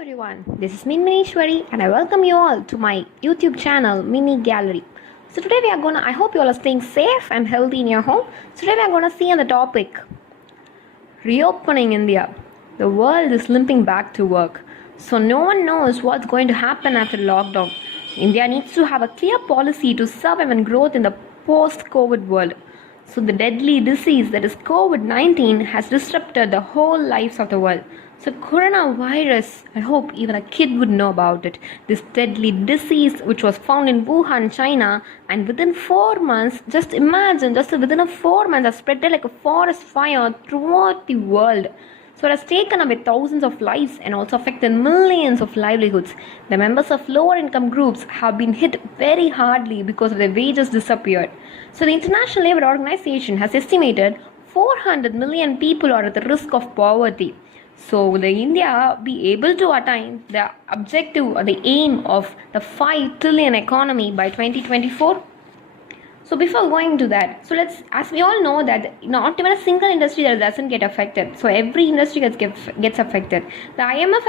Everyone, this is V.Minmineeswari and I welcome you all to my YouTube channel Mini Gallery. So today I hope you all are staying safe and healthy in your home. So today we are gonna see on the topic reopening India. The world is limping back to work. So no one knows what's going to happen after lockdown. India needs to have a clear policy to survive and growth in the post-COVID world. So the deadly disease that is COVID-19 has disrupted the whole lives of the world. So coronavirus, I hope even a kid would know about it. This deadly disease which was found in Wuhan, China, and within 4 months, just imagine, within 4 months has spread like a forest fire throughout the world. So it has taken away thousands of lives and also affected millions of livelihoods. The members of lower income groups have been hit very hardly because their wages disappeared. So the International Labour Organization has estimated 400 million people are at the risk of poverty. So will India be able to attain the objective or the aim of the 5 trillion economy by 2024? So before going to that, as we all know that not even a single industry that doesn't get affected. So every industry gets affected. The IMF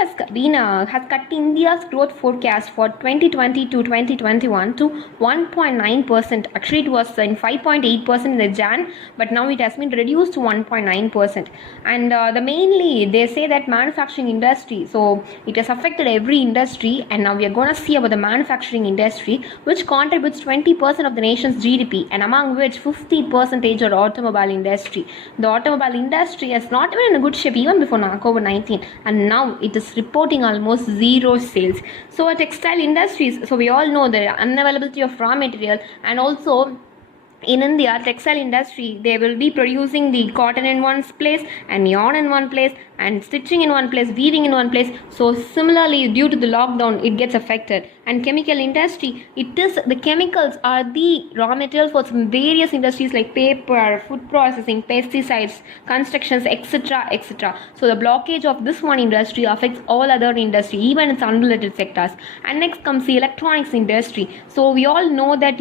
has cut India's growth forecast for 2020 to 2021 to 1.9%. Actually, it was in 5.8% in the Jan, but now it has been reduced to 1.9%. And mainly they say that manufacturing industry. So it has affected every industry, and now we are going to see about the manufacturing industry, which contributes 20% of the nation's GDP. And among which 50% are automobile industry. The automobile industry is not even in a good shape even before COVID-19, and now it is reporting almost zero sales. So textile industries, so we all know the unavailability of raw material, and also in India, textile industry, they will be producing the cotton in one place and yarn in one place and stitching in one place, weaving in one place. So similarly, due to the lockdown, it gets affected. And chemical industry, the chemicals are the raw material for some various industries like paper, food processing, pesticides, constructions, etc., etc. So the blockage of this one industry affects all other industry, even its unrelated sectors. And next comes the electronics industry. So we all know that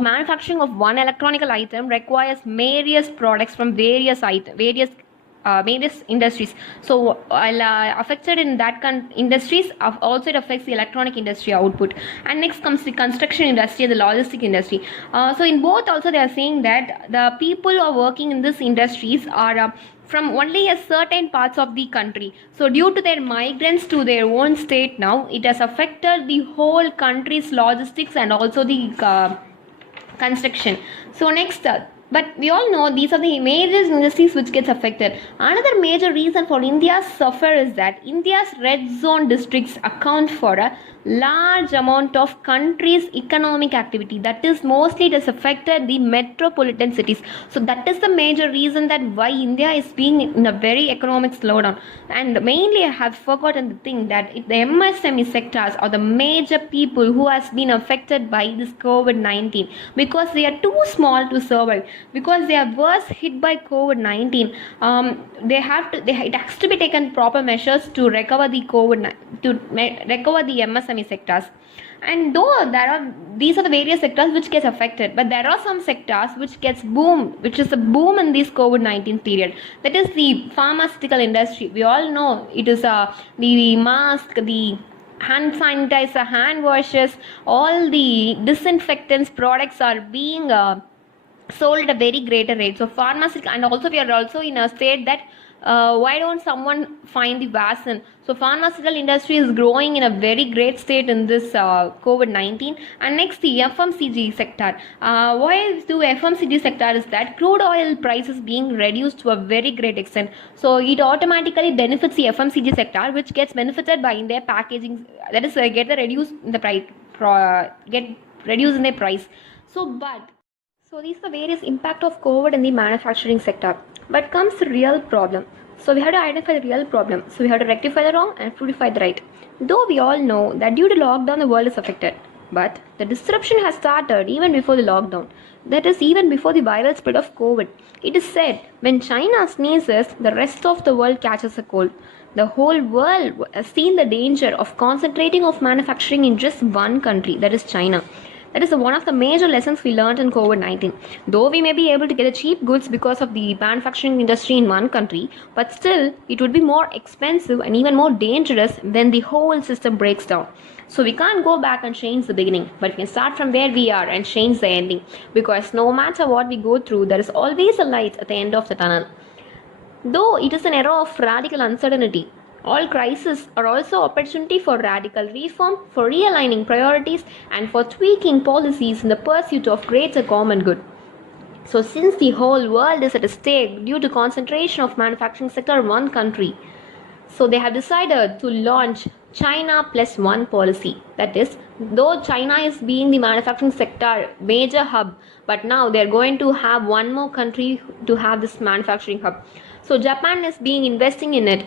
manufacturing of one electronical item requires various products from various industries. So affected in that industries, also it affects the electronic industry output. And next comes the construction industry and the logistic industry. So in both also they are saying that the people who are working in these industries are from only a certain parts of the country. So due to their migrants to their own state now, it has affected the whole country's logistics and also the construction. So next, but we all know these are the major industries which gets affected. Another major reason for India's suffer is that India's red zone districts account for a large amount of country's economic activity. That is mostly it has affected the metropolitan cities. So that is the major reason that why India is being in a very economic slowdown. And mainly I have forgotten the thing that the MSME sectors are the major people who has been affected by this COVID-19 because they are too small to survive. Because they are worse hit by COVID-19, it has to be taken proper measures to recover the MSME sectors. And though these are the various sectors which gets affected, but there are some sectors which gets boom, which is a boom in this COVID-19 period. That is the pharmaceutical industry. We all know it is the mask, the hand sanitizer, hand washes, all the disinfectants products are being sold at a very greater rate. So pharmaceutical, and also we are also in a state that why don't someone find the vaccine? So pharmaceutical industry is growing in a very great state in this COVID-19. And next, the FMCG sector. Why do FMCG sector is that crude oil prices being reduced to a very great extent. So it automatically benefits the FMCG sector, which gets benefited by in their packaging. That is, get reduced in the price. So these are the various impact of COVID in the manufacturing sector. But comes the real problem. So we have to identify the real problem. So we have to rectify the wrong and purify the right. Though we all know that due to lockdown the world is affected. But the disruption has started even before the lockdown. That is even before the viral spread of COVID. It is said when China sneezes, the rest of the world catches a cold. The whole world has seen the danger of concentrating of manufacturing in just one country, that is China. That is one of the major lessons we learned in COVID-19. Though we may be able to get the cheap goods because of the manufacturing industry in one country, but still it would be more expensive and even more dangerous when the whole system breaks down. So we can't go back and change the beginning, but we can start from where we are and change the ending. Because no matter what we go through, there is always a light at the end of the tunnel. Though it is an era of radical uncertainty, all crises are also opportunity for radical reform, for realigning priorities, and for tweaking policies in the pursuit of greater common good. So since the whole world is at stake due to concentration of manufacturing sector in one country, so they have decided to launch China plus one policy. That is, though China is being the manufacturing sector major hub, but now they are going to have one more country to have this manufacturing hub. So Japan is being investing in it.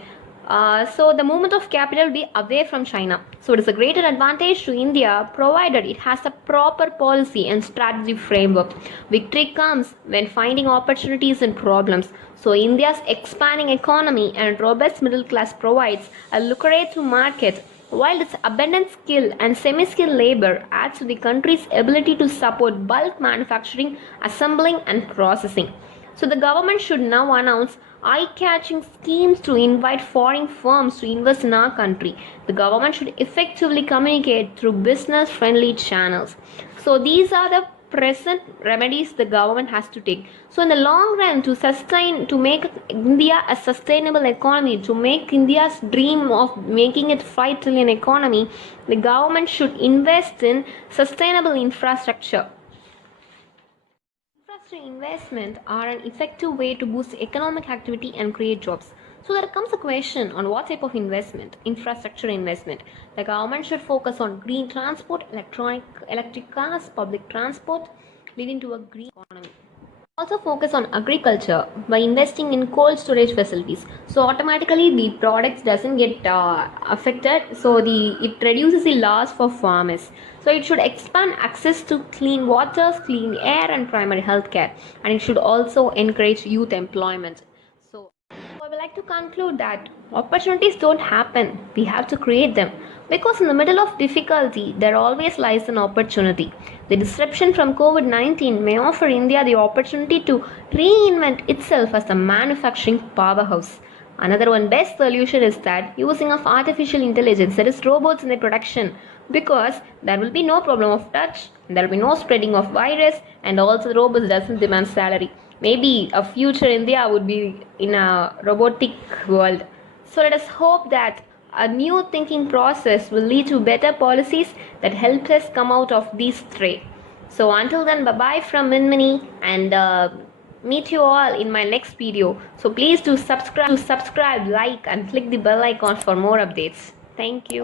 So the movement of capital will be away from China. So it is a greater advantage to India provided it has a proper policy and strategy framework. Victory comes when finding opportunities and problems. So India's expanding economy and robust middle class provides a lucrative market, while its abundant skill and semi-skilled labor adds to the country's ability to support bulk manufacturing, assembling and processing. So the government should now announce eye-catching schemes to invite foreign firms to invest in our country. The government should effectively communicate through business-friendly channels. So these are the present remedies the government has to take. So in the long run, to make India a sustainable economy, to make India's dream of making it 5 trillion economy, the government should invest in sustainable infrastructure. Infrastructure investment are an effective way to boost economic activity and create jobs. So there comes a question on what type of investment, infrastructure investment. The government should focus on green transport, electric cars, public transport, leading to a green economy. Also focus on agriculture by investing in cold storage facilities. So automatically the products doesn't get affected. So it reduces the loss for farmers. So it should expand access to clean water, clean air and primary health care. And it should also encourage youth employment. So I would like to conclude that opportunities don't happen, we have to create them. Because in the middle of difficulty, there always lies an opportunity. The disruption from COVID-19 may offer India the opportunity to reinvent itself as a manufacturing powerhouse. Another one best solution is that using of artificial intelligence, that is robots in the production, because there will be no problem of touch, there will be no spreading of virus, and also the robots doesn't demand salary. Maybe a future India would be in a robotic world. So let us hope that a new thinking process will lead to better policies that help us come out of these three. So until then, bye-bye from Minmini, and meet you all in my next video. So please do subscribe, like and click the bell icon for more updates. Thank you.